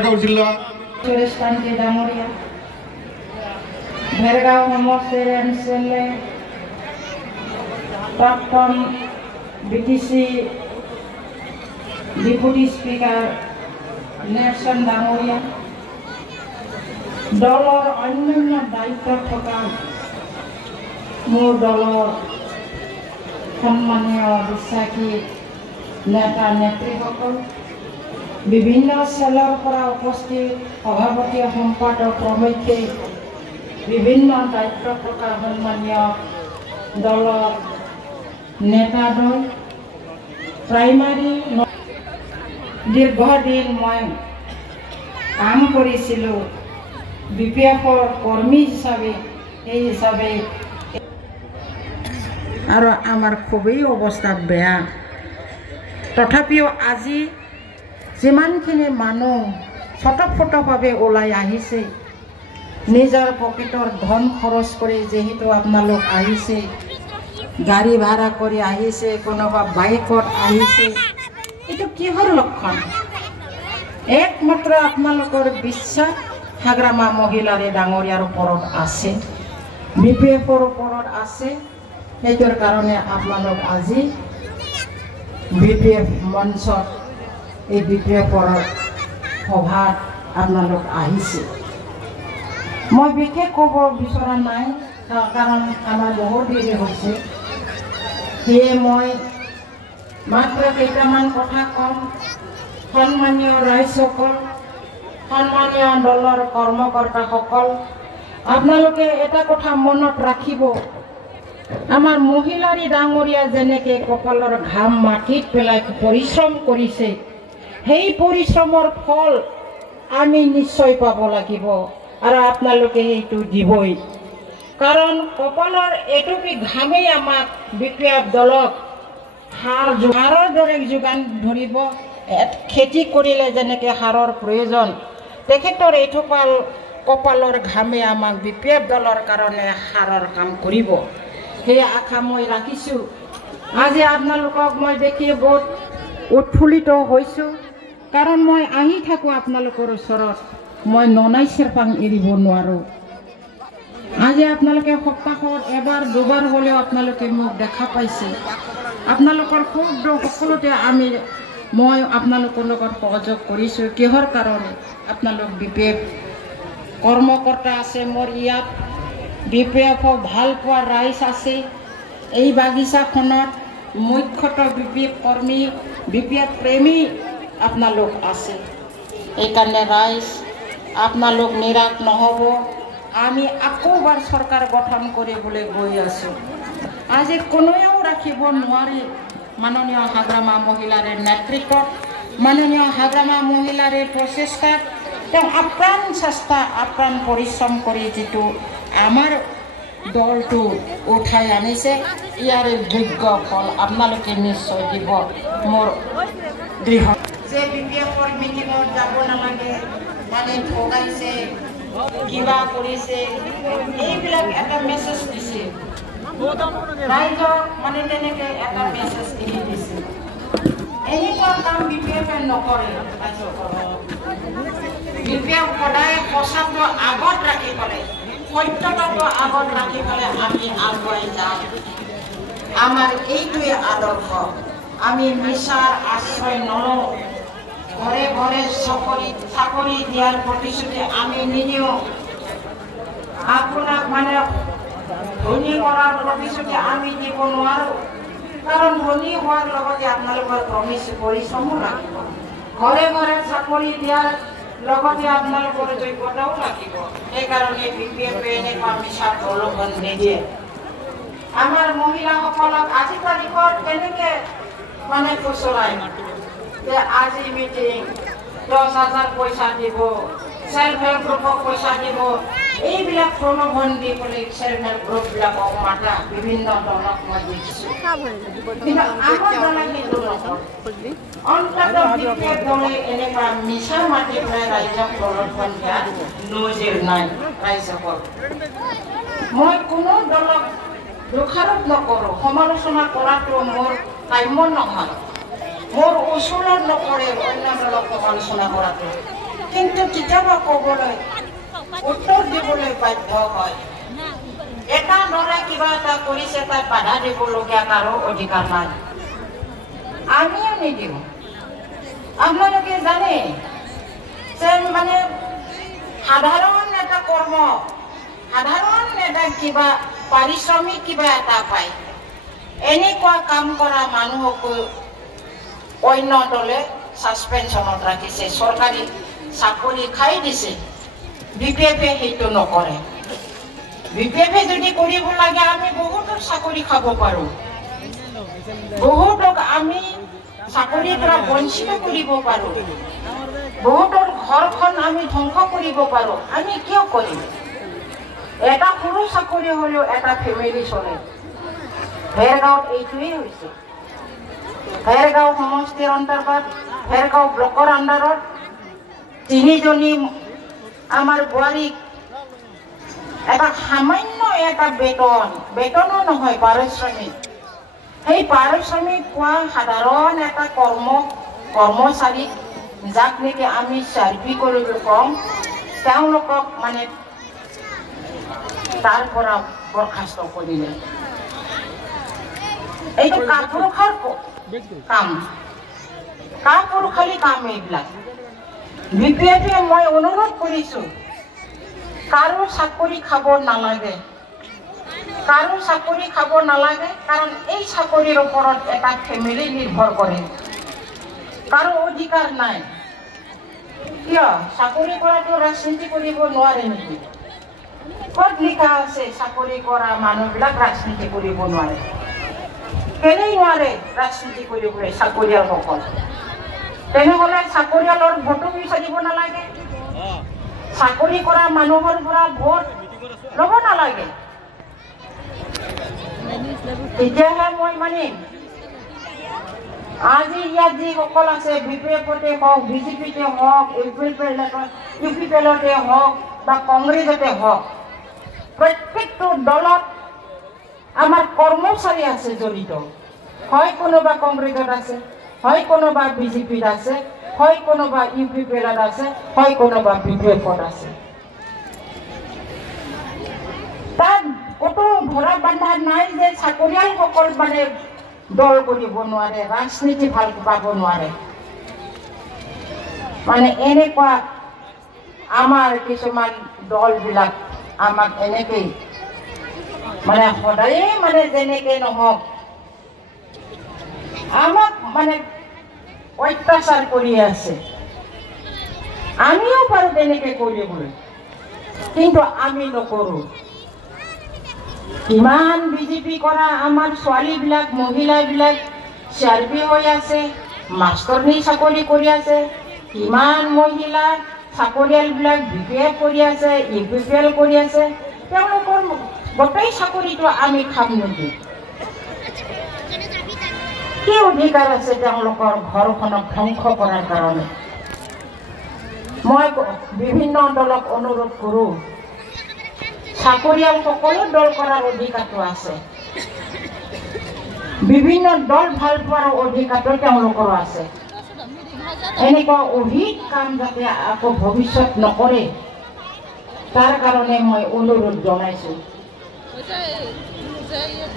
जिल्ला सुरेश कांती डांगरिया भेरगाव समष्टिर एमएलए प्राक्तन BTC deputy speaker Nelson Dangaria दलर अन्यान्य दायित्व थका मोर दलर सम्मानीय বিশ্বাসী नेता नेत्रीসকল विभिन्न सेलर পৰা उपस्थित सभापति सम्पादक प्रमुखे विभिन्न दायित्व থকা सम्मानीय दलर नेताद्वय प्राइमारी दीर्घदिन मैं काम কৰিছিলো বিপিএফৰ কৰ্মী হিচাপে এই হিচাপে আৰু আমাৰ খুবই অৱস্থা বেয়া তথাপিও আজি যিমানখিনি মানুহ ছটফটভাৱে ওলাই আহিছে নিজৰ পকেটৰ ধন খৰচ কৰি যেহেতু আপোনালোক আহিছে গাড়ী ভাড়া কৰি আহিছে কোনোবা বাইকত আহিছে এইটো কিহৰ লক্ষণ একমাত্ৰ আপোনালোকৰ বিশ্বাস হাগ্ৰামা মহিলাৰে ডাঙৰীয়াৰ ওপৰত আছে বিপিএফৰ ওপৰত আছে এইটোৰ কাৰণে আপোনালোক আজি বিপিএফ মঞ্চত এই বিপিএফৰ সভাত আপোনালোক আহিছে মই বিশেষ ক'ব বিচৰা নাই কাৰণ আমাৰ বহুত দেৰি হৈছে সেয়ে মই মাত্ৰ কেইটামান কথা ক'ম সন্মানীয় ৰাইজসকল সন্মানীয় দলৰ কৰ্মকৰ্তাসকল আপোনালোকে এটা কথা মনত ৰাখিব আমাৰ মহিলাৰী ডাঙৰীয়া যেনেকৈ কপালৰ ঘাম মাটিত পেলাই পৰিশ্ৰম কৰিছে সেই পৰিশ্ৰমৰ ফল আমি নিশ্চয় পাব লাগিব আৰু আপোনালোকে এইটো দিবই কাৰণ কপালৰ এটুপি ঘামেই আমাক বিপিএফ দলক সাৰৰ দৰে যোগান ধৰিব খেতি কৰিলে যেনেকৈ সাৰৰ প্ৰয়োজন তেখেতৰ এটুপাল কপালৰ ঘামে আমাক বিপিএফ দলৰ কাৰণে সাৰৰ কাম কৰিব সেই আশা মই ৰাখিছোঁ আজি আপোনালোকক মই দেখি বহুত উৎফুল্লিত হৈছোঁ কাৰণ মই আহি থাকোঁ আপোনালোকৰ ওচৰত মই ননাই চেৰপাং এৰিব নোৱাৰোঁ আজি আপোনালোকে সপ্তাহত এবাৰ দুবাৰ হ'লেও আপোনালোকে মোক দেখা পাইছে আপোনালোকৰ খুব সকলোতে মই আপোনালোকৰ লগত সহযোগ কৰিছোঁ কিহৰ কাৰণে আপোনালোক বিপিএফ কৰ্মকৰ্তা আছে মোৰ ইয়াত বিপিএফক ভাল পোৱা ৰাইজ আছে এই বাগিচাখনত মুখ্যতঃ বিপিএফ কৰ্মী বিপিএফ প্ৰেমী আপোনালোক আছে এইকাৰণে ৰাইজ আপোনালোক নিৰাশ নহ'ব আমি আকৌবাৰ চৰকাৰ গঠন কৰিবলৈ গৈ আছোঁ আজি কোনেও ৰাখিব নোৱাৰি মাননীয় হাগ্ৰামা মহিলাৰে নেতৃত্বত মাননীয় হাগ্ৰামা মহিলাৰে প্ৰচেষ্টাত তেওঁ আপ্ৰাণ চেষ্টা আপ্ৰাণ পৰিশ্ৰম কৰি যিটো আমাৰ দলটো উঠাই আনিছে ইয়াৰে যোগ্য ফল আপোনালোকে নিশ্চয় দিব মোৰ দৃঢ় যে বিপিএফৰ মিটিঙত যাব নালাগে মানে ঠগাইছে কিবা কৰিছে এইবিলাক এটা মেছেজ দিছে ৰাইজক মানে তেনেকৈ এটা মেছেজ দি দিছে এনেকুৱা কাম বিপিএফে নকৰে বিপিএফ সদায় সঁচাটো আগত ৰাখি পেলাই সত্যতাটো আগত ৰাখি পেলাই আমি আগুৱাই যাম আমাৰ এইটোৱে আদৰ্শ আমি মিছাৰ আশ্ৰয় নলওঁ ঘৰে ঘৰে চাকৰি দিয়াৰ প্ৰতিশ্ৰুতি আমি নিদিওঁ আপোনাক মানে ধনী কৰাৰ প্ৰতিশ্ৰুতি আমি দিব নোৱাৰোঁ কাৰণ ধনী হোৱাৰ লগতে আপোনালোকৰ পৰিশ্ৰমো লাগিব ঘৰে ঘৰে চাকৰি দিয়াৰ লগতে আপোনালোকৰ যোগ্যতাও লাগিব সেইকাৰণে বিপিএফে এনেকুৱা মিছা প্ৰলোভন নিদিয়ে আমাৰ মহিলাসকলক আজি তাৰিখত কেনেকৈ মানে ফুচলাই যে আজি মিটিং 10,000 পইচা দিব সেলফ হেল্প গ্ৰুপক পইচা দিব এইবিলাক প্ৰলোভন দি পেলাই সেলফ হেল্প গ্ৰুপবিলাকক মাতা বিভিন্ন দলক মই দেখিছোঁ কিন্তু আমাৰ দলে সেইটো নকৰে অন্ততঃ বিপিএফ দলে এনেকুৱা মিছা মাতি পেলাই ৰাইজক প্ৰলোভন দিয়া নজিৰ নাই ৰাইজসকল মই কোনো দলক দোষাৰোপ নকৰোঁ সমালোচনা কৰাটো মোৰ কাম্য নহয় মোৰ উচলত নপৰে অন্য দলক সমালোচনা কৰাটো কিন্তু কেতিয়াবা ক'বলৈ উত্তৰ দিবলৈ বাধ্য হয়। এটা ল'ৰা কিবা এটা কৰিছে তাক বাধা দিবলগীয়া কাৰো অধিকাৰ নাই, আমিও নিদিওঁ। আপোনালোকে জানে যে মানে সাধাৰণ এটা কৰ্ম, সাধাৰণ এটা কিবা পাৰিশ্ৰমিক কিবা এটা পায়, এনেকুৱা কাম কৰা মানুহকো অন্য দলে সাসপেনশনত ৰাখিছে, চৰকাৰী চাকৰি খাই দিছে। বিপিএফে সেইটো নকৰে। বিপিএফে যদি কৰিব লাগে আমি বহুতক চাকৰি খাব পাৰোঁ, বহুতক আমি চাকৰিৰ পৰা বঞ্চিত কৰিব পাৰোঁ, বহুতৰ ঘৰখন আমি ধ্বংস কৰিব পাৰোঁ। আমি কিয় কৰিম? এটা সৰু চাকৰি হ'লেও এটা ফেমিলি চলে। ভেৰগাঁৱত এইটোৱেই হৈছে। ভেৰগাঁও সমষ্টিৰ অন্তৰ্গত ভেৰগাঁও ব্লকৰ আণ্ডাৰত 3জনী আমাৰ বোৱাৰীক এটা সামান্য এটা বেতনো নহয়, পাৰিশ্ৰমিক, সেই পাৰিশ্ৰমিক পোৱা সাধাৰণ এটা কৰ্মচাৰী যাক নেকি আমি চাৰ্ভি কৰিবলৈ কওঁ, তেওঁলোকক মানে তাৰ পৰা বৰখাস্ত কৰিলে। এইটো কাপুৰুষৰ কাম, কাপুৰুষালী কাম এইবিলাক। বিপিএফে মই অনুৰোধ কৰিছোঁ, কাৰো চাকৰি খাব নালাগে, কাৰো চাকৰি খাব নালাগে, কাৰণ এই চাকৰিৰ ওপৰত এটা ফেমিলি নিৰ্ভৰ কৰে। কাৰো অধিকাৰ নাই। কিয়? চাকৰি কৰাটো ৰাজনীতি কৰিব নোৱাৰে নেকি? ক'ত লিখা আছে চাকৰি কৰা মানুহবিলাক ৰাজনীতি কৰিব নোৱাৰে? কেলেই নোৱাৰে ৰাজনীতি কৰিবলৈ চাকৰিয়ালসকল? তেনেহ'লে চাকৰিয়ালৰ ভোটো বিচাৰিব নালাগে, চাকৰি কৰা মানুহৰ পৰা ভোট ল'ব নালাগে, তেতিয়াহে মই মানিম। আজি ইয়াত যিসকল আছে, বিপিএফতে হওক, বিজেপিতে হওক, ইউপিপিএলতে হওক বা কংগ্ৰেছতে হওক, প্ৰত্যেকটো দলত আমাৰ কৰ্মচাৰী আছে জড়িত। হয় কোনোবা কংগ্ৰেছত আছে, হয় কোনোবা বিজেপিত আছে, হয় কোনোবা ইউপিপিএলত আছে, হয় কোনোবা বিপিএফত আছে। তাত ক'তো ধৰা বান্ধা নাই যে চাকৰিয়ালসকল মানে দল কৰিব নোৱাৰে, ৰাজনীতি ভাল পাব নোৱাৰে। মানে এনেকুৱা আমাৰ কিছুমান দলবিলাক আমাক এনেকেই মানে সদায়ে মানে যেনেকে নহওক আমাক মানে অত্যাচাৰ কৰি আছে। আমিও পাৰোঁ তেনেকে কৰিবলৈ, কিন্তু আমি নকৰোঁ। কিমান বিজেপি কৰা আমাৰ ছোৱালীবিলাক, মহিলাবিলাক চাৰ্ভি হৈ আছে, মাষ্টৰনী চাকৰি কৰি আছে। কিমান মহিলা চাকৰিয়ালবিলাক বিপিএফ কৰি আছে, ইউপিপিএল কৰি আছে। তেওঁলোকৰ গোটেই চাকৰিটো আমি খাম নেকি? কি অধিকাৰ আছে তেওঁলোকৰ ঘৰখনক ধ্বংস কৰাৰ কাৰণে? মই বিভিন্ন দলক অনুৰোধ কৰোঁ, চাকৰিয়াল সকলো দল কৰাৰ অধিকাৰটো আছে, বিভিন্ন দল ভাল পোৱাৰ অধিকাৰটো তেওঁলোকৰ আছে। এনেকুৱা অধিক কাম যাতে আকৌ ভৱিষ্যত নকৰে তাৰ কাৰণে মই অনুৰোধ জনাইছোঁ।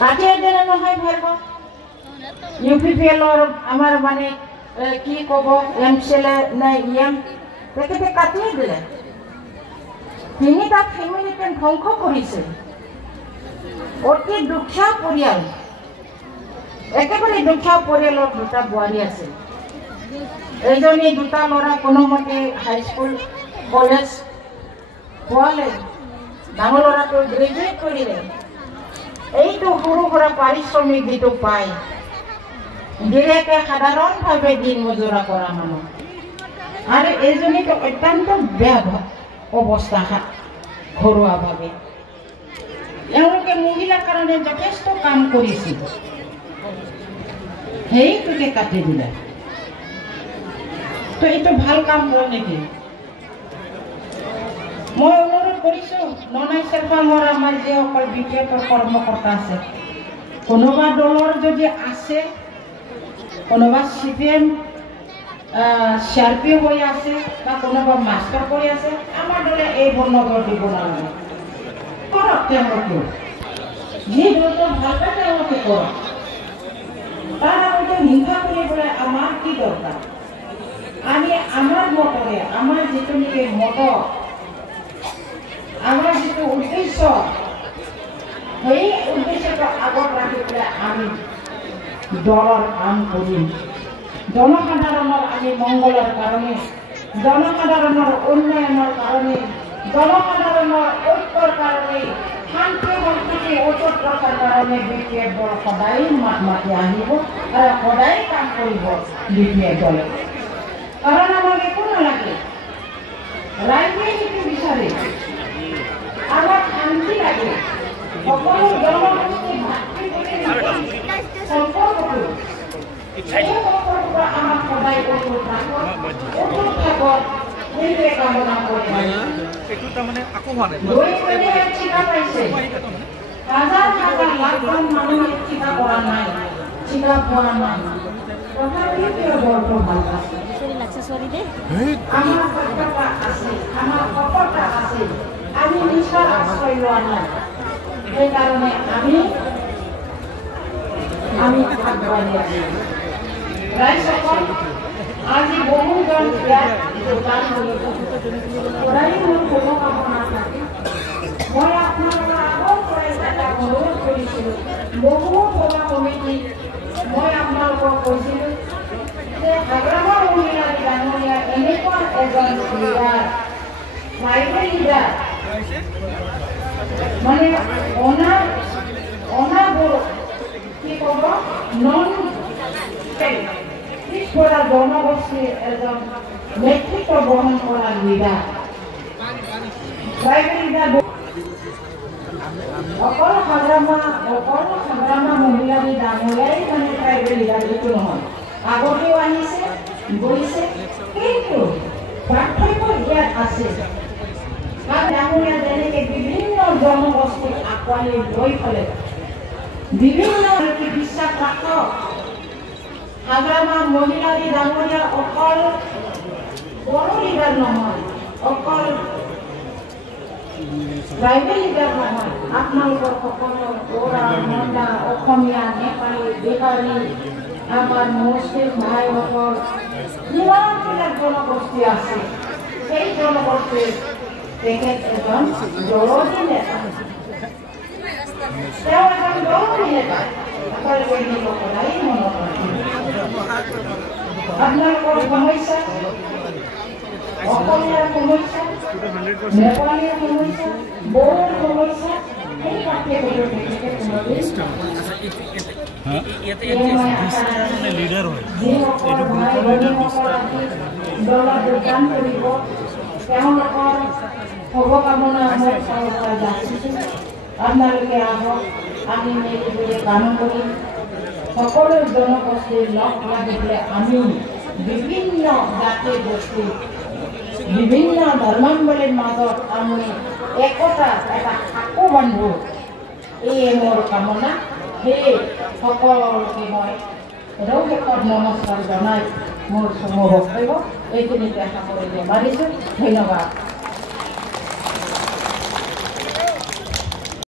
কাটিয়ে দিলে নহয় ভেৰগাঁও ইউপিপিএলৰ আমাৰ মানে কি ক'ব, MCLA নে EM, তেখেতে কাটিয়ে দিলে। 3টা ফেমিলিকে ধ্বংস কৰিছে। অতি দুখীয়া পৰিয়াল, একেবাৰে দুখীয়া পৰিয়ালৰ 2টা বোৱাৰী আছে। এজনী 2টা ল'ৰা কোনোমতে হাইস্কুল কলেজ পোৱালে, ডাঙৰ ল'ৰাটো গ্ৰেজুৱেট কৰিলে। এইটো সৰু সুৰা পাৰিশ্ৰমিক যিটো পায়, গিৰিয়েকে সাধাৰণভাৱে দিন মজুৰা কৰা মানুহ, আৰু এইজনীতো অত্যন্ত বেয়া অৱস্থা ঘৰুৱাভাৱে। এওঁলোকে মহিলাৰ কাৰণে যথেষ্ট কাম কৰিছিল, সেইটোকে কাটি দিলে। তো এইটো ভাল কাম হ'ল নেকি? মই অনুৰোধ কৰিছোঁ, ননাই চেৰপাঙৰ আমাৰ যিসকল বিপিএফৰ কৰ্মকৰ্তা আছে, কোনোবা দলৰ যদি আছে, কোনোবা CPM CRP হৈ আছে বা কোনোবা মাষ্টাৰ কৰি আছে আমাৰ দৰে এই বৰ্ণগৰ দিব নালাগে কৰক তেওঁলোকে যি দলটো ভাল পায় তেওঁলোকে কৰক তাৰ আগতে হিংসা কৰিবলৈ আমাৰ কি দৰকাৰ আমি আমাৰ মতৰে আমাৰ যিটো নেকি মত আমাৰ যিটো উদ্দেশ্য সেই উদ্দেশ্যটো আগত ৰাখি পেলাই আমি দলৰ কাম কৰিম জনসাধাৰণৰ আমি মংগলৰ কাৰণে জনসাধাৰণৰ উন্নয়নৰ কাৰণে জনসাধাৰণৰ ঐক্যৰ কাৰণে শান্তি সম্প্ৰীতি অটুট ৰখাৰ কাৰণে BPF দল সদায় মাত মাতি আহিব আৰু সদায় কাম কৰিব BPF দলে কাৰণ আমাক একো নালাগে ৰাইজে সেইটো বিচাৰে আমাক শান্তি লাগে সকলো জনগোষ্ঠী ভাতৃ সম্পৰ্কটো আমাক সদায় অটুট থাকক সেইটোৱে কামনা কৰে ঠিকা পাইছে হাজাৰ হাজাৰ লাখ মানুহে ঠিকা কৰা নাই ঠিকা পোৱা নাই তথাপিও দলটো ভাল আছে আমাৰ সত্যতা আছে আমাৰ সফলতা আছে আমি নিচাৰ আশ্ৰয় লোৱা নাই সেইকাৰণে আমি আগবাঢ়ি আছো ৰাইজসকল আজি বহুজন ইয়াত যোগদান কৰিছে সদায় মোৰ শুভকামনা থাকে মই আপোনালোকৰ আগৰ পৰাই এটা অনুৰোধ কৰিছিলোঁ বহু সভা কমিটি মই আপোনালোকক কৈছিলোঁ যে হাগ্ৰামৰ মহিলা ডাঙৰীয়া এনেকুৱা এজন লিডাৰ ট্ৰাইবেল লিডাৰ মানে অনাবোৰ কি ক'ব নন পিছপৰা জনগোষ্ঠীৰ এজন নেতৃত্ব বহন কৰা লিডাৰ ট্ৰাইবেল লিডাৰ অকল হাগ্ৰামা মহিলাৰী ডাঙৰীয়াই মানে ট্ৰাইবেল লিডাৰ এইটো নহয় আগতেও আহিছে গৈছে কিন্তু পাৰ্থক্য ইয়াত আছে ডাঙৰীয়া যেনেকৈ বিভিন্ন জনগোষ্ঠীক আঁকোৱালি লৈ পেলাই বিভিন্ন বিশ্বাস ৰাখক হাগ্ৰামা মহিলাৰী ডাঙৰীয়া অকল বড়ো লিডাৰ নহয় অকল ট্ৰাইবেল লিডাৰ নহয় আপোনালোকৰ সকলো বড়া মন্দা অসমীয়া নেপালী বিহাৰী আমাৰ মুছলিম ভাইসকল যিমানবিলাক জনগোষ্ঠী আছে সেই জনগোষ্ঠীৰ তেখেত এজন দৰদী নেতা তেওঁ এজন দৰদী নেতা সদায় মনত ৰাখিব আপোনালোকৰ সমস্যা অসমীয়াৰ সমস্যা নেপালীৰ সমস্যা বড়োৰ সমস্যা সেই পাঠ্যক্ৰমৰ দলত যোগদান কৰিব তেওঁলোকৰ শুভকামনা যাচিছোঁ আপোনালোকে আহক আমি মিলিজুলি কাম কৰিম সকলো জনগোষ্ঠীৰ লগ লাগি পেলাই আমি বিভিন্ন জাতি গোষ্ঠী বিভিন্ন ধৰ্মাৱলীৰ মাজত আমি একতা এটা সাঁকো বান্ধো এই মোৰ কামনা সেয়ে সকলোকে মই হৃদয়ত নমস্কাৰ জনাই মোৰ বক্তব্য এইখিনিতে সামৰি মাৰিছোঁ ধন্যবাদ।